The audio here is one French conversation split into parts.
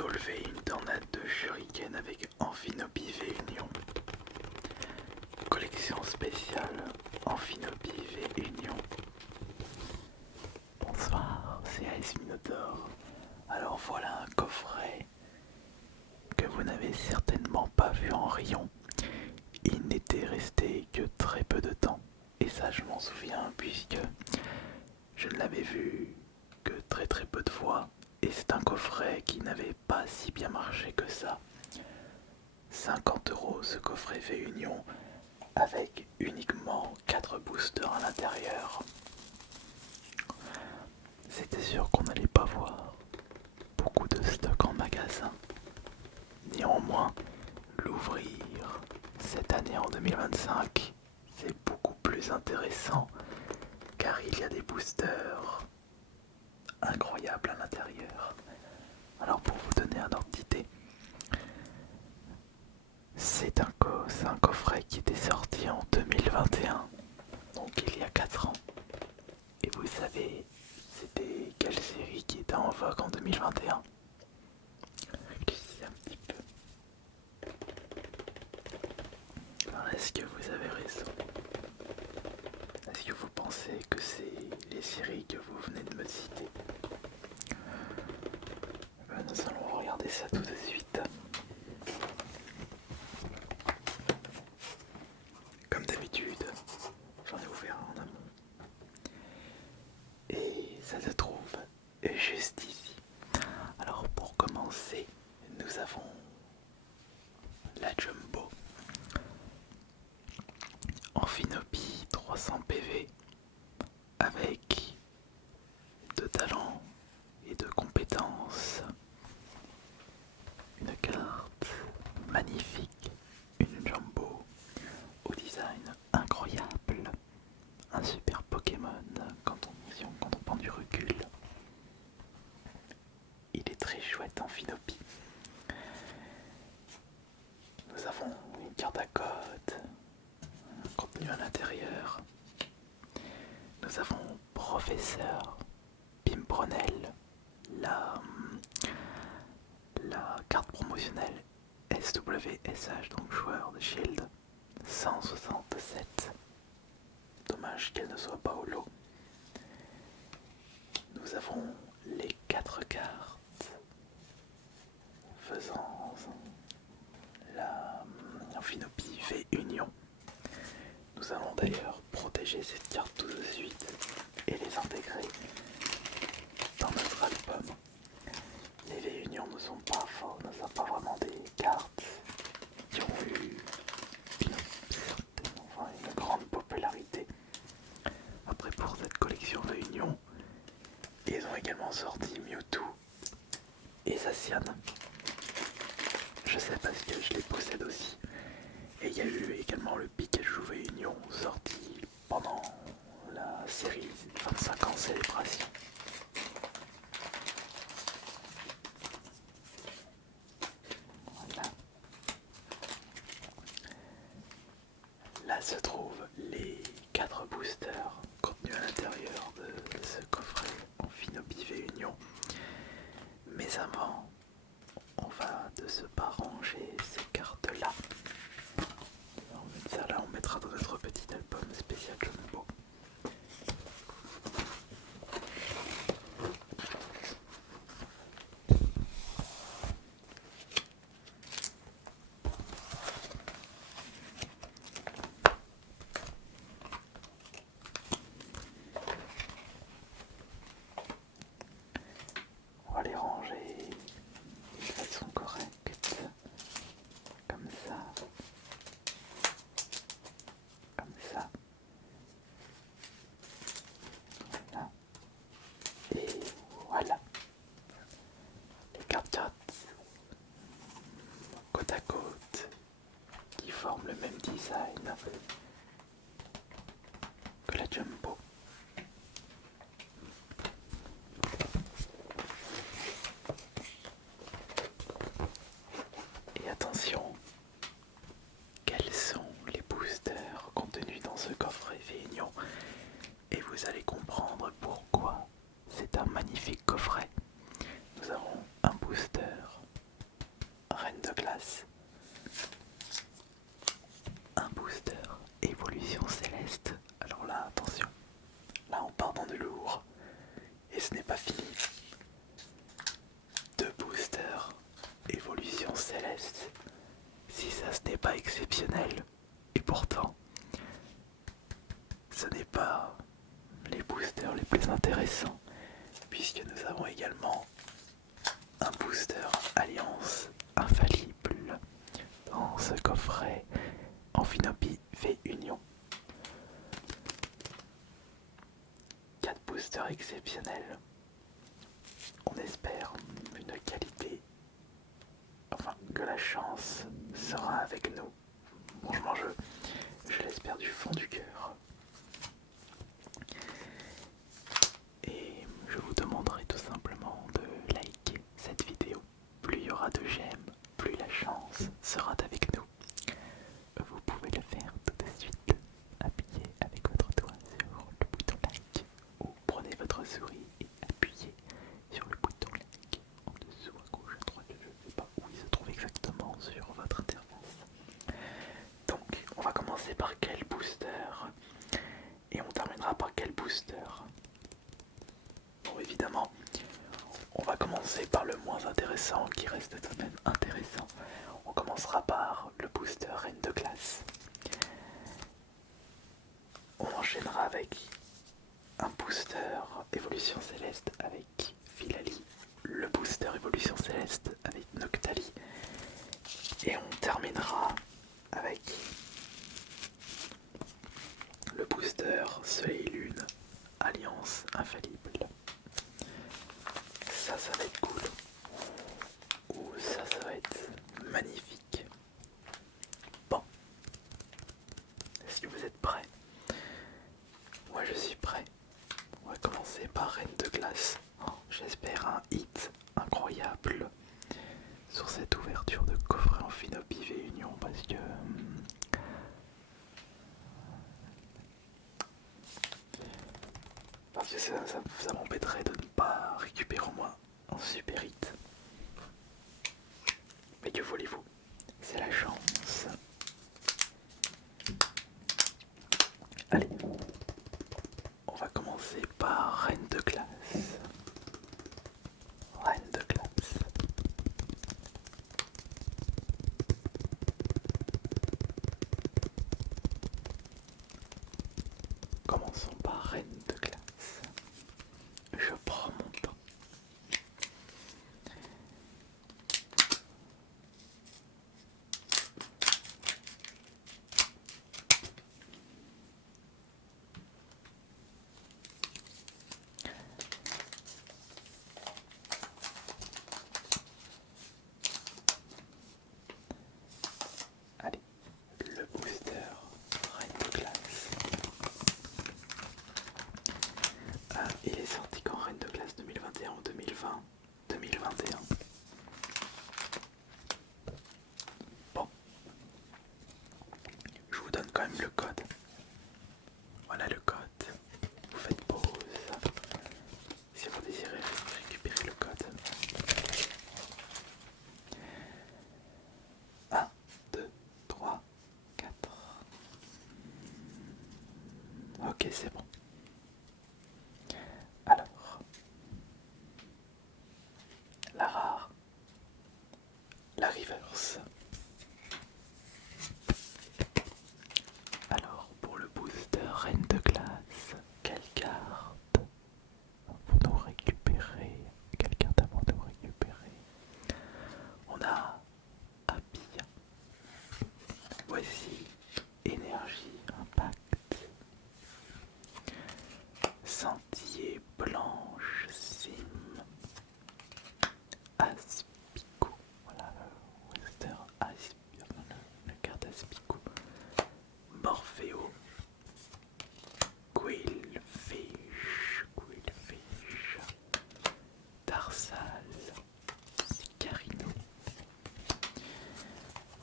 Solvay une tornade de shuriken avec Amphinopie V-Union. Collection spéciale Amphinopie V-Union. Bonsoir, c'est Ice Minotaur. Alors voilà un coffret que vous n'avez certainement pas vu en rayon. Il n'était resté que très peu de temps. Et ça je m'en souviens puisque je ne l'avais vu que très peu de fois. Et c'est un coffret qui n'avait pas si bien marché que ça. 50 € ce coffret V-Union avec uniquement 4 boosters à l'intérieur. C'était sûr qu'on n'allait pas voir beaucoup de stock en magasin. Néanmoins, l'ouvrir cette année en 2025, c'est beaucoup plus intéressant car il y a des boosters incroyables à l'intérieur. Alors pour vous donner un ordre d'idée, c'est un coffret qui était sorti en 2021, donc il y a 4 ans. Et vous savez, c'était quelle série qui était en vogue en 2021? Réfléchissez un petit peu. Alors est-ce que vous avez raison? Est-ce que vous pensez que c'est les séries que vous venez de me citer? Nous allons regarder ça tout de suite. Comme d'habitude, j'en ai ouvert un en amont. Et ça se trouve juste ici. Alors pour commencer, nous avons la Jumbo Amphinopie 300 PV avec de talent et de compétences. Une carte magnifique, une Jumbo au design incroyable, un super Pokémon quand on prend du recul. Il est très chouette Amphinopie. Nous avons une carte à code, un contenu à l'intérieur. Nous avons Professeur Pimpronel, la carte promotionnelle SWSH, donc joueur de Shield 167. Dommage qu'elle ne soit pas au lot. Nous avons les 4 cartes faisant la Amphinopie V-Union. Nous allons d'ailleurs protéger cette carte tout de suite et les intégrer dans notre album. Les V-Union ne sont pas vraiment des cartes qui ont eu une grande popularité. Après, pour cette collection V-Union, ils ont également sorti Mewtwo et Zacian. Je sais parce que je les possède aussi. Et il y a eu également le Pikachu V-Union sorti pendant la série 25 ans célébration. Voilà. Là se trouvent les 4 boosters contenus à l'intérieur de ce coffret Amphinopie V-Union. Mais avant, on va de ce pas ranger ces cartes là. On va mettre ça là, on mettra dans notre petit album spécial Jumbo. On va les ranger de façon correcte, comme ça, voilà, et voilà. Les cartes côte à côte qui forment le même design que la Jumbo. Et attention, quels sont les boosters contenus dans ce coffret V-Union? Et vous allez comprendre pourquoi c'est un magnifique coffret. Nous avons un booster pourtant, ce n'est pas les boosters les plus intéressants, puisque nous avons également un booster Alliance infaillible dans ce coffret Amphinopie V Union. 4 boosters exceptionnels. On espère une qualité, enfin que la chance sera avec nous. Franchement, je l'espère du fond du cœur. Et je vous demanderai tout simplement de liker cette vidéo. Plus il y aura de j'aime, plus la chance sera avec nous. Vous pouvez le faire tout de suite. Appuyez avec votre doigt sur le bouton like ou prenez votre souris et appuyez sur le bouton like en dessous à gauche, à droite, je ne sais pas où il se trouve exactement sur votre interface. Donc on va commencer par quel booster et on terminera par quel booster. Bon, évidemment, on va commencer par le moins intéressant qui reste tout de même intéressant. On commencera par le booster Reine de Glace. On enchaînera avec un booster Évolution Céleste avec Philali, le booster Évolution Céleste avec Noctali, et on terminera avec le booster Soleil et Lune Alliance Infaillible. Ça va être cool. Ou ça va être magnifique. Bon, est-ce que vous êtes prêts? Moi je suis prêt. On va commencer par Reine de Glace. J'espère un hit incroyable sur cette ouverture de coffret Amphinopie V Union parce que ça m'embêterait de ne pas récupérer au moins un super hit. Mais que voulez-vous? C'est la chance. Allez, on va commencer par Reine de Glace. Reine de Glace. Commençons par Reine de Glace. Je prends mon temps. Allez, le booster Reine de Glace. Il est sorti quand Reine de Glace 2021 ou 2020? 2021. Bon, je vous donne quand même le code. Voilà le code. Vous faites pause si vous désirez récupérer le code. 1, 2, 3, 4. Ok, c'est bon. Alors, la rare, la reverse. Alors, pour le booster Reine de Glace, quelle carte avons-nous récupéré? Quelle carte avons-nous récupéré? On a Apia. Voici Énergie Impact. Sentier Blanche Sim. Aspico. Voilà le booster Aspico. La carte Aspico. Morpheo. Quillfish. Tarsal. Sicarino.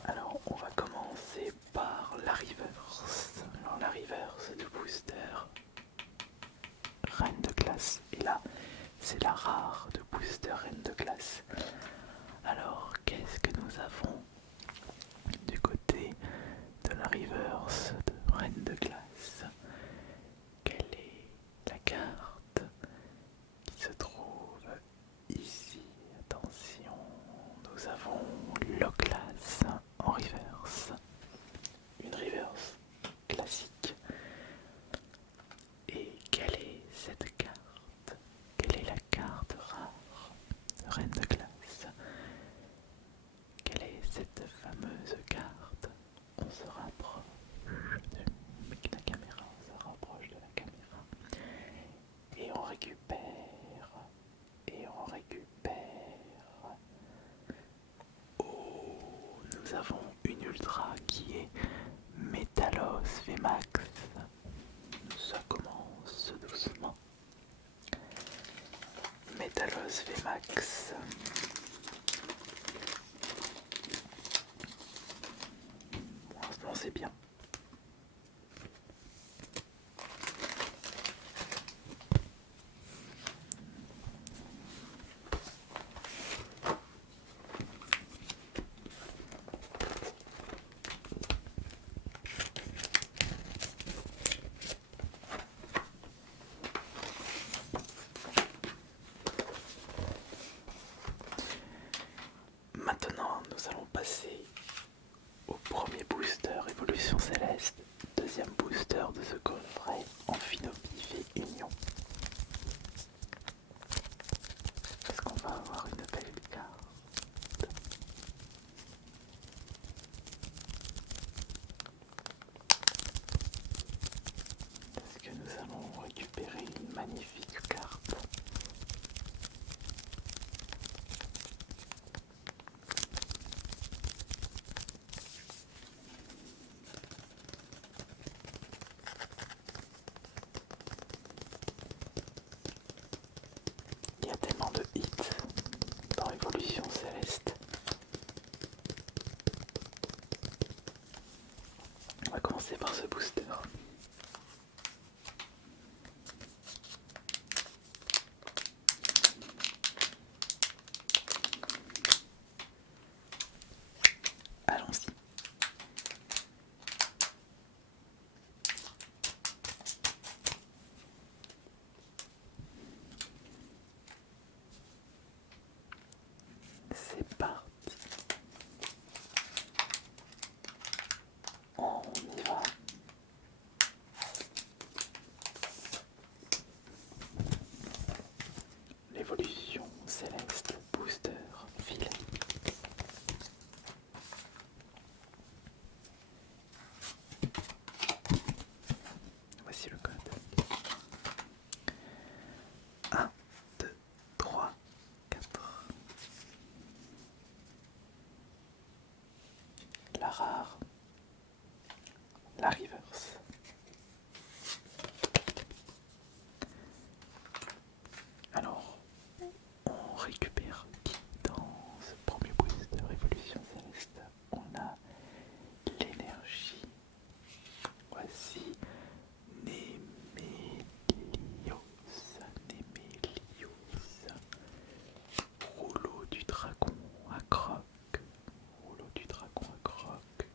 Alors on va commencer par la reverse. Alors la reverse du booster Reine de Glace. Et là c'est la rare de booster Reine de Glace. reine de glace. Quelle est cette fameuse carte? On se rapproche de la caméra, on se rapproche de la caméra. Et on récupère. Et on récupère. Oh, nous avons une ultra qui est Métalos VMAX. Ça commence doucement. Métalos VMAX. Pour l'instant c'est bien. Maintenant, nous allons passer au premier booster Évolution Céleste, deuxième booster de ce coffret Amphinopif et Union. Est-ce qu'on va avoir une belle carte? Est-ce que nous allons récupérer une magnifique carte? Il y a tellement de hits dans Évolution Céleste. On va commencer par ce booster. Allons-y. C'est parti. On y va. L'évolution Céleste Booster Filet. Voici le code. 1, 2, 3, 4. La rare. La reverse. Alors, on récupère qui dans ce premier booster Évolution Céleste? On a l'énergie. Voici Némélios. Némélios. Rouleau du dragon à croc. Rouleau du dragon à croc.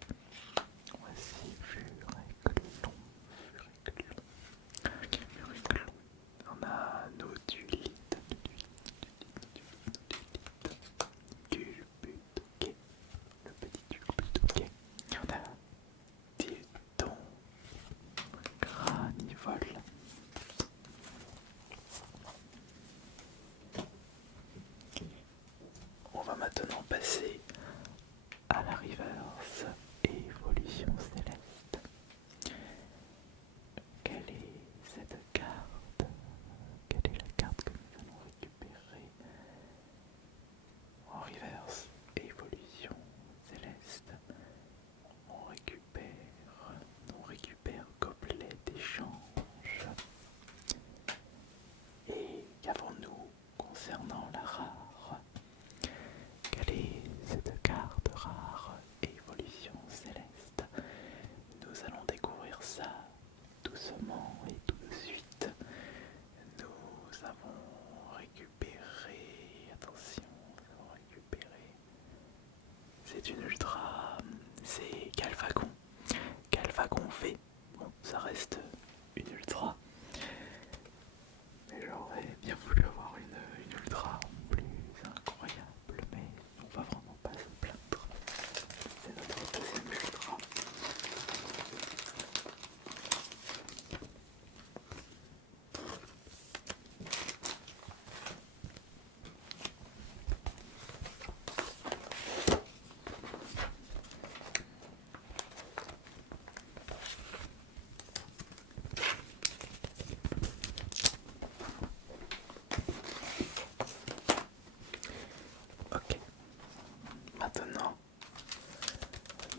maintenant,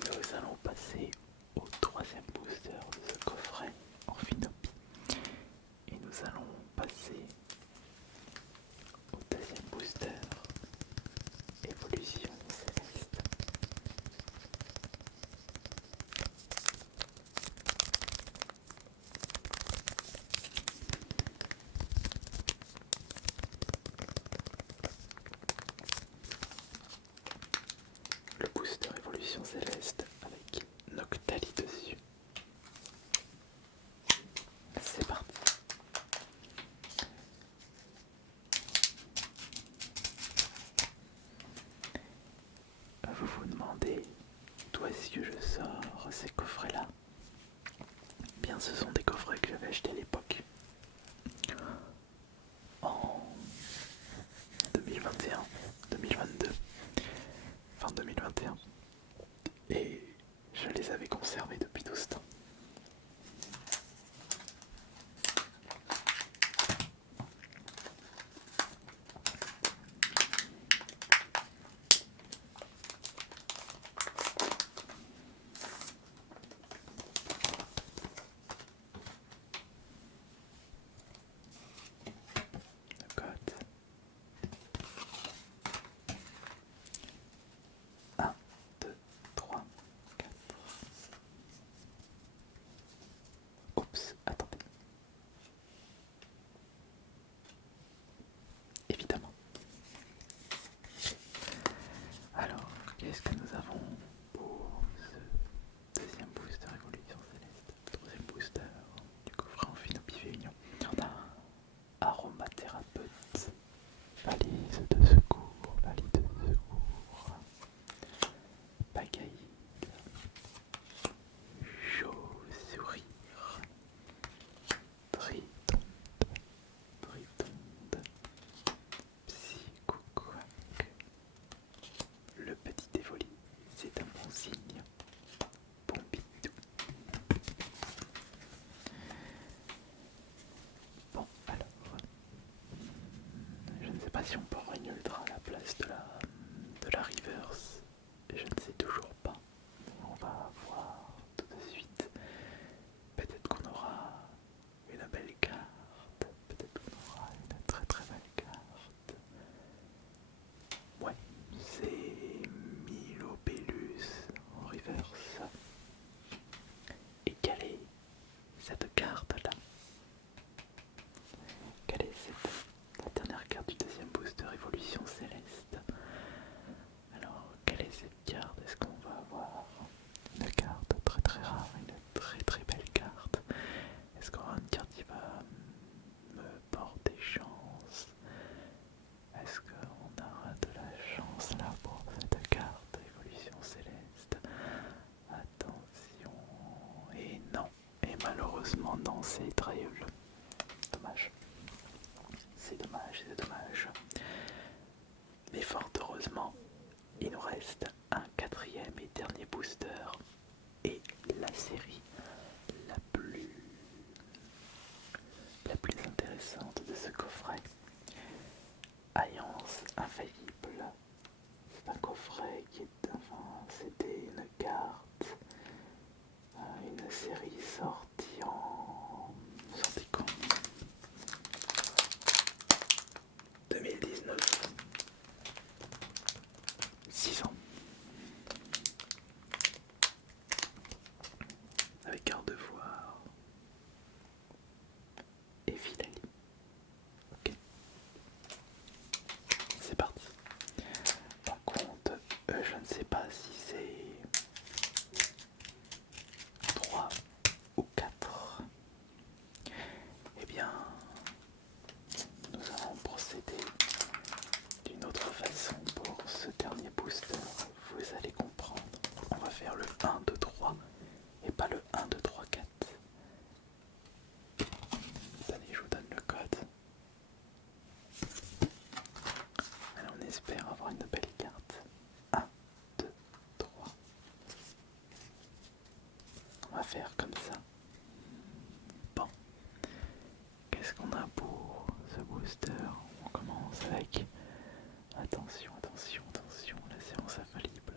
nous allons passer au troisième booster de ce coffret en Finopie. Et nous allons passer au deuxième booster, Évolution Céleste. Le booster Évolution Céleste avec Noctali dessus. C'est parti. Vous vous demandez d'où est-ce que je sors ces coffrets-là? Bien, ce sont des coffrets que j'avais achetés à l'époque, en 2021, 2022, fin 2021, et je les avais conservés depuis tout ce temps. Le code 1, 2, 3, 4. Oups, attendez. Évidemment. Alors, qu'est-ce que nous avons pour ce deuxième booster Évolution Céleste? Troisième booster du coffret en Finopie Réunion. On a aromathérapeute, valise de secours, pagaille, chauve-sourire, tritonde, psychocouac. Le petit dévoli, c'est un bon signe. Pompidou. Bon, alors, je ne sais pas si on peut avoir une ultra à la place de la reverse. Je ne sais toujours pas. On va voir tout de suite. Peut-être qu'on aura une belle carte. Peut-être qu'on aura une très très belle carte. Ouais, c'est Milopellus en reverse. Et quelle est cette carte-là? Quelle est la dernière carte du deuxième booster Évolution Céleste? Alors, quelle est cette carte? Est-ce qu'on va avoir une carte très très rare, une très très belle carte? Est-ce qu'on aura une carte qui va me porter chance? Est-ce qu'on aura de la chance là pour cette carte Évolution Céleste? Attention, et non, et malheureusement non, c'est Draeul. Dommage. C'est dommage, c'est dommage. Mais fort heureusement, il nous reste un quatrième et dernier booster et la série la plus intéressante de ce coffret. Alliance infaillible. C'est un coffret qui est, enfin, c'était une carte, une série sortie quand? 2019. 6 ans. Avec Gardevoir et Philalie. Ok. C'est parti. Par contre, je ne sais pas si c'est 3 ou 4. Eh bien, nous allons procéder d'une autre façon pour ce dernier booster. Vous allez comprendre. On va faire le 1, 2, 3 et pas le 1, 2, 3, 4. Attendez, je vous donne le code. Allez, on espère avoir une belle carte. 1, 2, 3. On va faire comme ça. Bon. Qu'est-ce qu'on a pour ce booster? On commence avec... Attention, attention, attention, la séance infaillible.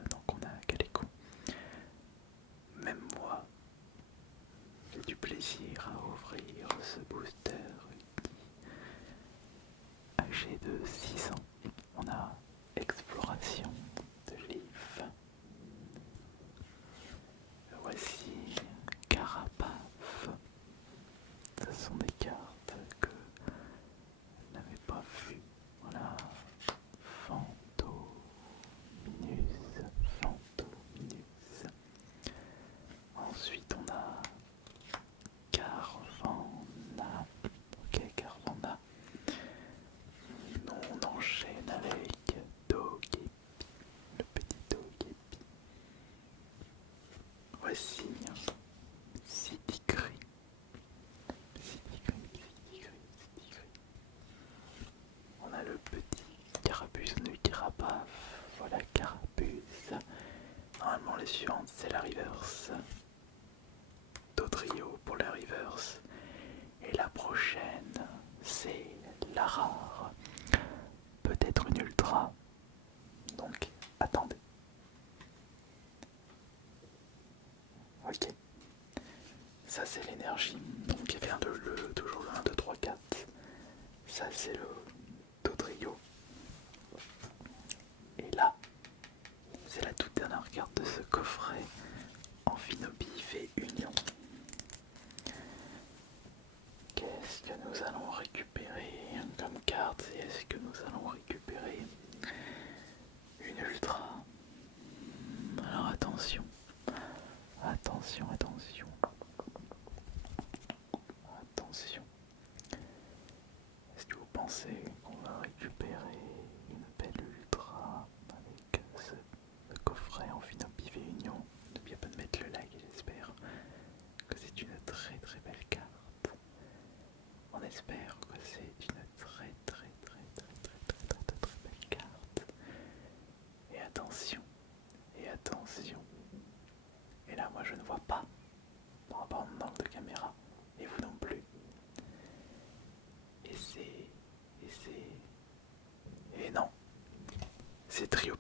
fois la carapuce. Normalement les suivantes c'est la reverse. Dodrio pour la reverse. Et la prochaine c'est la rare. Peut-être une ultra. Donc attendez. Ok. Ça c'est l'énergie. Donc il vient de toujours le 1, 2, 3, 4. Ça c'est le Dodrio. Et là, c'est la toute dernière carte de ce coffret. Amphinobif et Union. Qu'est-ce que nous allons récupérer comme carte? Et est-ce que nous allons récupérer une ultra? Alors attention, attention, attention, attention. Est-ce que vous pensez qu'on va récupérer une belle ultra avec ce coffret Amphinobif et Union? N'oubliez pas de mettre le like, j'espère que c'est une très très belle carte. On espère que c'est une très très très très très très très très très belle carte. Et attention, et attention. Et là moi je ne vois pas par rapport à mon angle de caméra, et vous non plus. Et non, c'est Trio